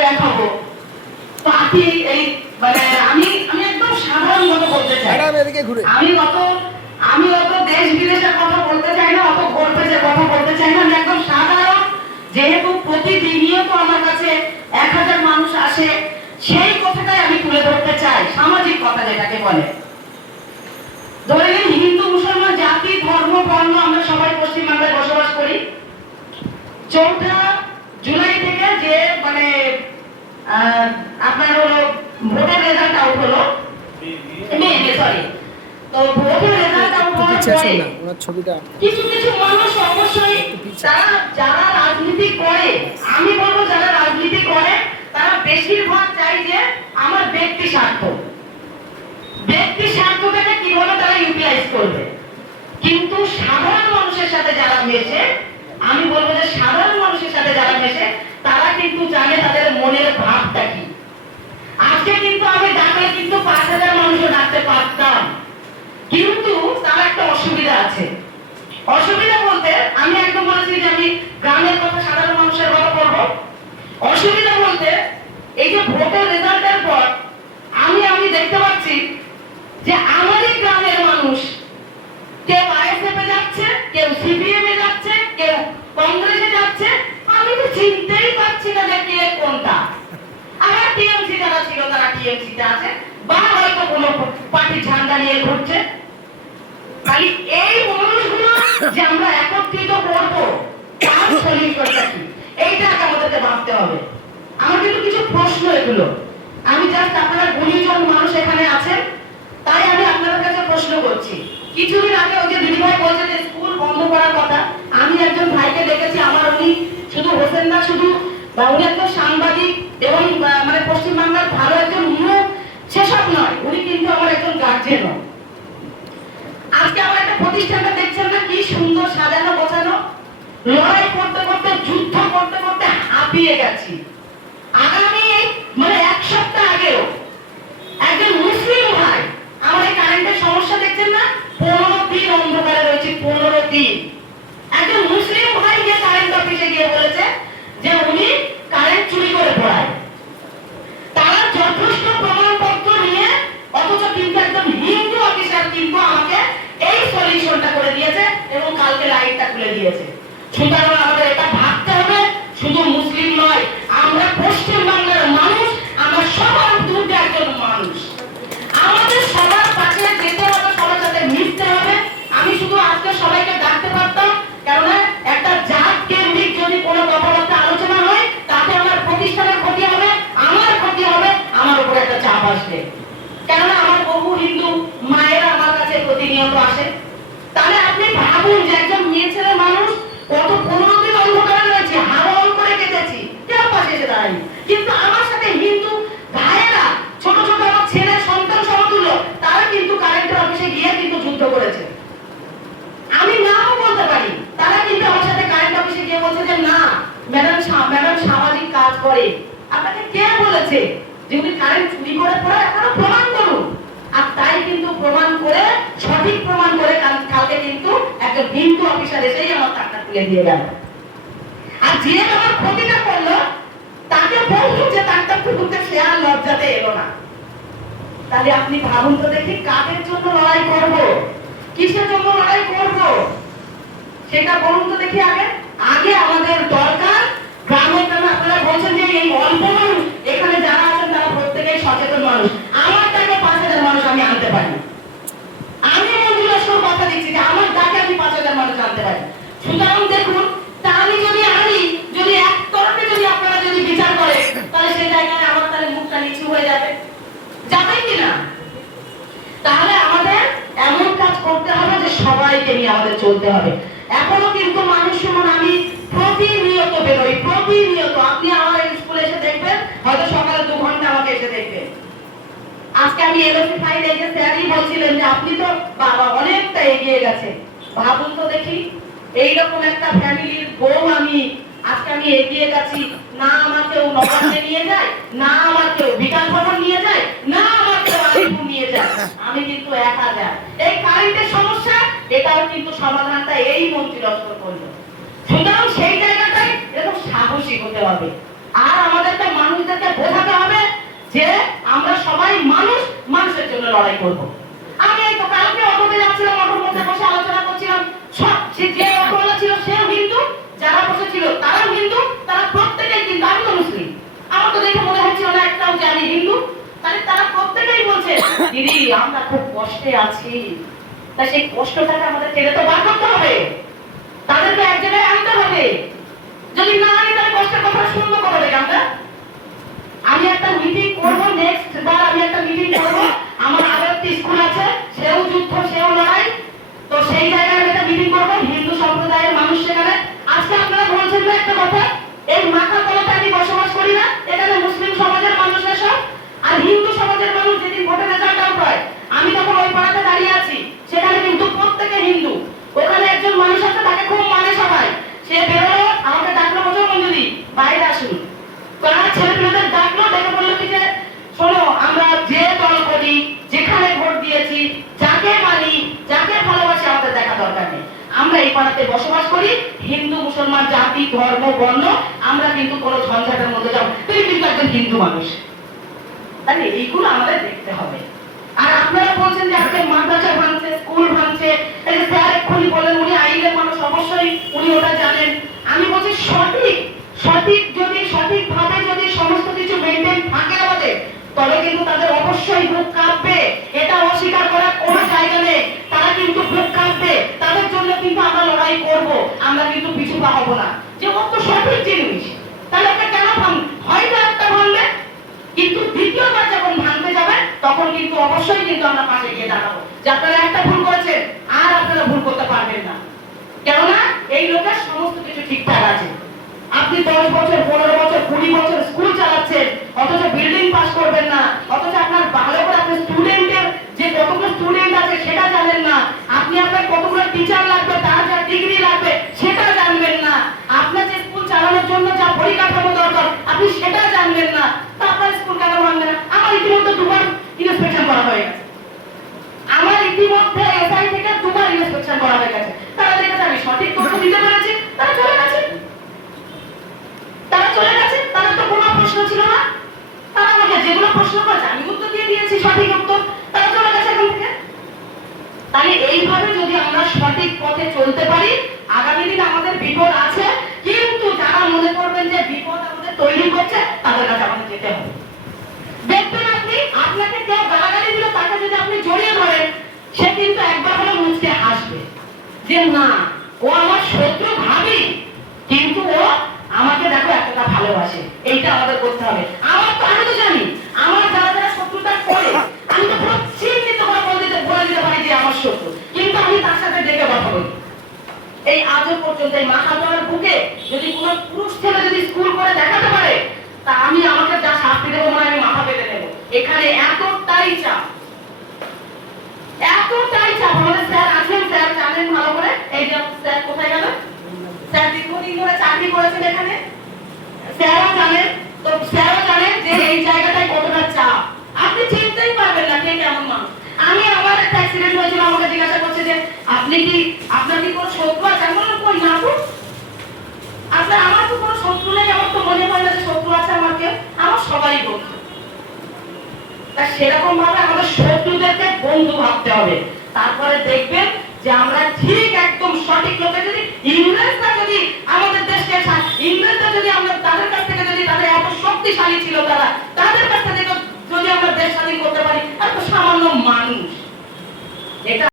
দেখাবো পার্টি এই মানে আমি আমি একদম সাধারণ মতো বলতে চাই। আমি অত দেশ বিদেশের কথা বলতে চাই না, অত গর্বের কথা বলতে চাই না। আমি একদম সাধারণ, যেহেতু প্রতিদিনই তো আমার কাছে 1000 মানুষ আসে, সেই কথাটাই আমি তুলে ধরতে চাই। সামাজিক কথা যেটাকে বলে, ধরে নিন হিন্দু মুসলমান জাতি ধর্ম বর্ণ আমরা সবাই পশ্চিমবাংলায় বসবাস করি। 4 জুলাই থেকে যে মানে আপনার হলো ভোটের রেজাল্ট আউট হলো, সরি, তো ভোটের রেজাল্ট আউট হওয়ার পরে কিছু কিছু মানুষ অবশ্যই যারা রাজনীতি করে, আমি বলবো যারা রাজনীতি করে তারা বেশিরভাগ চাই যে আমার ব্যক্তি স্বার্থটাকে কিভাবে তারা ইউটিলাইজ করবে। কিন্তু সাধারণ মানুষের সাথে যারা মেশে, আমি বলবো যে সাধারণ মানুষের সাথে যারা মেশে তারা কিন্তু জানে তাদের মনের ভাবটা কি। আজকে কিন্তু আমি ডাকলে কিন্তু 5000 মানুষও ডাকতে পারতাম, কিন্তু তার একটা অসুবিধা আছে। অসুবিধা বলতে আমি একদম বলেছি যে আমি গ্রামের কথা, সাধারণ মানুষের কথা বলবো। অসুবিধা বলতে এই যে ভোটের রেজাল্টের পর আমি দেখতে পাচ্ছি যে আমারই গ্রামের মানুষ কেউ আইএসএফ এ যাচ্ছে, কেউ সিপিএম এ যাচ্ছে, কেউ কংগ্রেসে যাচ্ছে। আমি তো চিনতেই পারছি না যে কে কোনটা। আবার টিএমসি যারা ছিল তারা টিএমসি তে আছে, বা হয়তো কোনো পার্টি ঝান্ডা নিয়ে ঘুরছে। খালি এই মানুষগুলো যে আমরা একত্রিত করবো, তার সলিউশনটা কি, এইটা আমাদেরকে ভাবতে হবে। আমার কিন্তু কিছু প্রশ্ন এগুলো, আমি জাস্ট আপনারা 20 জন মানুষ এখানে আছেন, তাই আমি আপনাদের কাছে প্রশ্ন করছি। কিছুদিন আগে ওই যে দিদিভাই বলছে যে স্কুল বন্ধ করার কথা, আমি একজন ভাইকে দেখেছি, আমার উনি শুধু হোসেন না, শুধু উনি একজন সাংবাদিক এবং মানে পশ্চিমবাংলার ভালো একজন মুখ, সেসব নয়, উনি কিন্তু আমার একজন গার্জেনও। আজকে আমার একটা প্রতিষ্ঠানটা দেখছেন না কি সুন্দর সাজানো গোছানো, লড়াই করতে করতে যুদ্ধ করতে করতে হাঁপিয়ে গেছি। আগামী মানে 1 সপ্তাহ আগেও একজন মুসলিম ভাই, আমার এই কারেন্টের সমস্যা দেখছেন না, 15 দিন অন্ধকারে রয়েছে, 15 দিন। একজন মুসলিম ভাই গিয়ে কারেন্ট অফিসে গিয়ে বলেছে যে উনি কারেন্ট চুরি করে পড়ায়। তারা যথেষ্ট প্রমাণপত্র নিয়ে, অথচ কিন্তু একজন হিন্দু অফিসার কিন্তু আমাকে এই সলিউশনটা করে দিয়েছে এবং কালকে লাইটটা খুলে দিয়েছে। সুতরাং আমাদের এটা ভাবতে হবে, শুধু মুসলিম নয়, আমরা পশ্চিমবাংলার মানুষ, আমরা সবার দুর্গে একজন মানুষ। আমাদের সবার পাশে যেতে হবে, সবার সাথে মিশতে হবে। আমি শুধু আজকে সবাইকে ডাকতে পারতাম, কেননা একটা জাত কেন্দ্রিক যদি কোনো কথাবার্তা আলোচনা হয়, তাতে আমার প্রতিষ্ঠানের ক্ষতি হবে, আমার ক্ষতি হবে, আমার উপরে একটা চাপ আসবে। কেননা আমার বহু হিন্দু মায়েরা আমার কাছে প্রতিনিয়ত আসে। তাহলে আপনি ভাবুন যে একজন মেয়ে ছেলে মানুষ কত 15 দিন অন্ধকারে রয়েছে, হাওয়া করে কেটেছি, কেউ পাশে এসে দাঁড়ায়নি। কিন্তু আমার সাথে হিন্দু ভাইয়েরা, ছোট ছোট আমার ছেলে সন্তান সমতুল্য, তারা কিন্তু কারেন্টের অফিসে গিয়ে কিন্তু যুদ্ধ করেছে। আমি নাও বলতে পারি, তারা কিন্তু আমার সাথে কারেন্ট অফিসে গিয়ে বলছে যে না ম্যাডাম সামাজিক কাজ করে। আপনাকে কে বলেছে যে উনি কারেন্ট চুরি করে পড়ায়? আপনারা প্রমাণ করুন। আর তাই কিন্তু প্রমাণ করে, সঠিক প্রমাণ করে কালকে কিন্তু একটা হিন্দু অফিসার এসেই আমার টাকা তুলে দিয়ে গেল। আর যে আমার ক্ষতিটা করলো তাকে বলুন যে টাকা তুলতে সে আর লজ্জাতে এলো না। তাহলে আপনি ভাবুন তো দেখি, কাদের জন্য লড়াই করব, কিসের জন্য লড়াই করব, সেটা বলুন তো দেখি। আগে আমাদের দরকার গ্রামে গ্রামে, আপনারা বলছেন যে এই অল্প মানুষ এখানে যারা আছেন তারা প্রত্যেকেই সচেতন মানুষ, আমার ডাকে 5000 মানুষ আমি আনতে পারি। আমি মন্দিরের কথা দিচ্ছি যে আমার ডাকে আমি 5000 মানুষ আনতে পারি। সুতরাং দেখুন, তা আমি যদি আনি, যদি এক তরফে যদি আপনারা যদি বিচার করে, তাহলে সেই জায়গায় আমার তাহলে মুখটা নিচু হয়ে যাবে, যাবে কিনা? তাহলে আমাদের এমন কাজ করতে হবে যে সবাইকে নিয়ে আমাদের চলতে হবে। এখনো কিন্তু মানুষ শুনুন, আমি প্রতিনিয়ত বেরোই, প্রতিনিয়ত। আপনি আমার স্কুলে এসে দেখবেন, হয়তো সকালে 2 ঘন্টা আমাকে এসে দেখবেন। আজকে আমি এলওসি ফাইল এই যে স্যারই বলছিলেন যে আপনি তো বাবা অনেকটা এগিয়ে গেছেন। ভাবুন তো দেখি, এইরকম একটা ফ্যামিলির বউ আজকে আমি এগিয়ে গেছি, না আমার কেউ নবান্নে নিয়ে যায়, না আমার কেউ বিকাশ ভবন নিয়ে যায়, না আমার কেউ আলিপুর নিয়ে যায়, আমি কিন্তু 1000। এই কারেন্টের সমস্যা, এটাও কিন্তু সমাধানটা এই মন্ত্রী দপ্তর করলো। সুতরাং সেই জায়গাটাই এরকম সাহসী হতে হবে। আর আমাদেরকে মানুষদের লড়াই করব। আমি এই তো কালকে অটোতে যাচ্ছিলাম, অটোর মধ্যে বসে আলোচনা করছিলাম, সব যে অটোওয়ালা ছিল সেও হিন্দু, যারা বসেছিল তারাও হিন্দু, তারা প্রত্যেকেই কিন্তু, আমি তো মুসলিম, আমার তো দেখে মনে হচ্ছিল না একটাও যে আমি হিন্দু। তাহলে তারা প্রত্যেকেই বলছে দিদি আমরা খুব কষ্টে আছি, তা সেই কষ্টটাকে আমাদের টেনে তো বার করতে হবে, তাদেরকে এক জায়গায় আনতে হবে। যদি না আনি তাহলে কষ্টের কথা শুনবো কোথা থেকে আমরা? আমি একটা মিটিং করবো, নেক্সট বার আমি একটা মিটিং করবো, আমার আরো একটি স্কুল আছে, সেও যুদ্ধ সেও লড়াই, তো সেই জায়গায় আমি একটা মিটিং করবো, হিন্দু সম্প্রদায়ের মানুষ সেখানে। আজকে আপনারা বলছেন না একটা কথা, এই মাথাতলাতে আমি বসবাস করি না, এখানে মুসলিম সমাজের মানুষের সব, আর হিন্দু সমাজের মানুষ যেদিন ভোটের রেজাল্ট আউট হয় আমি তখন ওই পাড়াতে দাঁড়িয়ে আছি, সেখানে কিন্তু প্রত্যেকে হিন্দু। ওখানে একজন মানুষ আছে, তাকে খুব মানে সবাই, সে বেরোলো আমাকে ডাকলো, বলছো মঞ্জুদি বাইরে আসুন, তারা ছেলে মেয়েদের ডাকলো, ডেকে বললো কি যে শোনো আমরা যে দল করি, যেখানে ভোট দিয়েছি, যাকে মানি, যাকে ভালোবাসি, আমাদের দেখা দরকার নেই, আমরা এই পাড়াতে বসবাস করি, হিন্দু মুসলমান জাতি ধর্ম বর্ণ আমরা কিন্তু কোনো ঝঞ্ঝাটের মধ্যে যাব, তুমি কিন্তু একজন হিন্দু মানুষ। তাহলে এইগুলো আমাদের দেখতে হবে। আর আপনারা বলছেন যে আজকে মাদ্রাসা ভাঙছে, স্কুল ভাঙছে, এই যে স্যার এক্ষুনি বলেন উনি আইনের মানুষ, অবশ্যই উনি ওটা জানেন। আমি বলছি সঠিক সঠিক যদি সঠিকভাবে যদি সমস্ত কিছু মেনটেন থাকে আমাদের, তবে কিন্তু তাদের অবশ্যই বুক কাঁপবে, এটা অস্বীকার করার কোনো জায়গা নেই, তারা কিন্তু বুক কাঁপবে, তাদের জন্য কিন্তু আমরা লড়াই করব, আমরা কিন্তু পিছু পা হব না। যে ও তো সঠিক জিনিস, তাহলে ওকে কেন ভাঙবে? হয়তো একটা ভাঙবে, কিন্তু দ্বিতীয়বার যখন ভাঙতে যাবে তখন কিন্তু অবশ্যই কিন্তু আমরা পাশে গিয়ে দাঁড়াবো, যে আপনারা একটা ভুল করেছেন আর আপনারা ভুল করতে পারবেন না, কেননা এই লোকের সমস্ত কিছু ঠিকঠাক আছে। আপনি 10 বছর 15 বছর 20 বছর স্কুল চালাচ্ছেন, অথচ বিল্ডিং পাস করবেন না, অথচ আপনার ভালো করে আপনি স্টুডেন্টের যে কতগুলো স্টুডেন্ট আছে সেটা জানেন না, আপনি আপনার কতগুলো টিচার লাগবে, তার যা ডিগ্রি লাগবে সেটা জানবেন না, আপনার যে স্কুল চালানোর জন্য যা পরিকাঠামো দরকার আপনি সেটা জানবেন না, তা আপনার স্কুল কেন ভাঙবে না? আমার ইতিমধ্যে 2বার ইন্সপেকশন করা হয়ে গেছে, আমার ইতিমধ্যে এসআই থেকে 2বার ইন্সপেকশন করা হয়ে গেছে, তারা দেখেছে আমি সঠিক তথ্য দিতে পেরেছি, তারা চলে গেছে, তারা তো কোনো প্রশ্ন ছিল না, তারা আমাকে যেগুলো প্রশ্ন করেছে আমি উত্তর দিয়ে দিয়েছি, সঠিক উত্তর, তারা চলে গেছে এখান থেকে। তাহলে এইভাবে যদি আমরা সঠিক পথে চলতে পারি, আগামী দিন আমাদের বিপদ আছে, কিন্তু যারা মনে করবেন যে বিপদ আমাদের তৈরি করছে তাদের কাছে আমাদের যেতে হবে। দেখবেন আপনি, আপনাকে কেউ গালাগালি দিল, তাকে যদি আপনি জড়িয়ে ধরেন, সে কিন্তু একবার হলে মুচকে হাসবে যে না ও আমার শত্রু ভাবি, কিন্তু ও আমাকে দেখো এতটা ভালোবাসে, এইটা আমাদের করতে হবে। আমি তো জানি আমার যারা যারা শত্রুতা করে আমি তো পুরো চিহ্নিত করে বলে দিতে পারি যে আমার শত্রু, কিন্তু আমি তার সাথে ডেকে কথা বলি। এই আজও পর্যন্ত এই মাথাতলার বুকে যদি কোনো পুরুষ ছেলে যদি স্কুল করে দেখাতে পারে, তা আমি আমাকে যা শাস্তি দেবো মনে আমি মাথা পেতে নেবো। এখানে এতটাই চাপ, আমাদের স্যার আছেন, স্যার জানেন ভালো করে, এই যে স্যার কোথায় গেল, স্যার দীর্ঘদিন ধরে চাকরি করেছেন এখানে, স্যারও জানেন, তো স্যারও জানেন যে এই জায়গাটায় কতটা চাপ, আপনি চিনতেই পারবেন না কে কেমন মানুষ। আমি আমার একটা অ্যাক্সিডেন্ট হয়েছিল, আমাকে জিজ্ঞাসা করছে যে আপনার কি কোনো শত্রু আছে? আমি বললাম কই না তো, আমার তো কোনো শত্রু নেই, আমার তো মনে হয় না যে শত্রু আছে আমার কেউ, আমার সবাই বন্ধু। তা সেরকম ভাবে আমাদের শত্রুদেরকে বন্ধু ভাবতে হবে, তারপরে দেখবেন যে আমরা ঠিক একদম সঠিক লোকে, যদি ইংরেজরা যদি আমাদের দেশকে ইংরেজরা যদি আমরা তাদের কাছ থেকে যদি তাদের এত শক্তিশালী ছিল, তাদের কাছ থেকে যদি আমরা দেশ স্বাধীন করতে পারি, এত সামান্য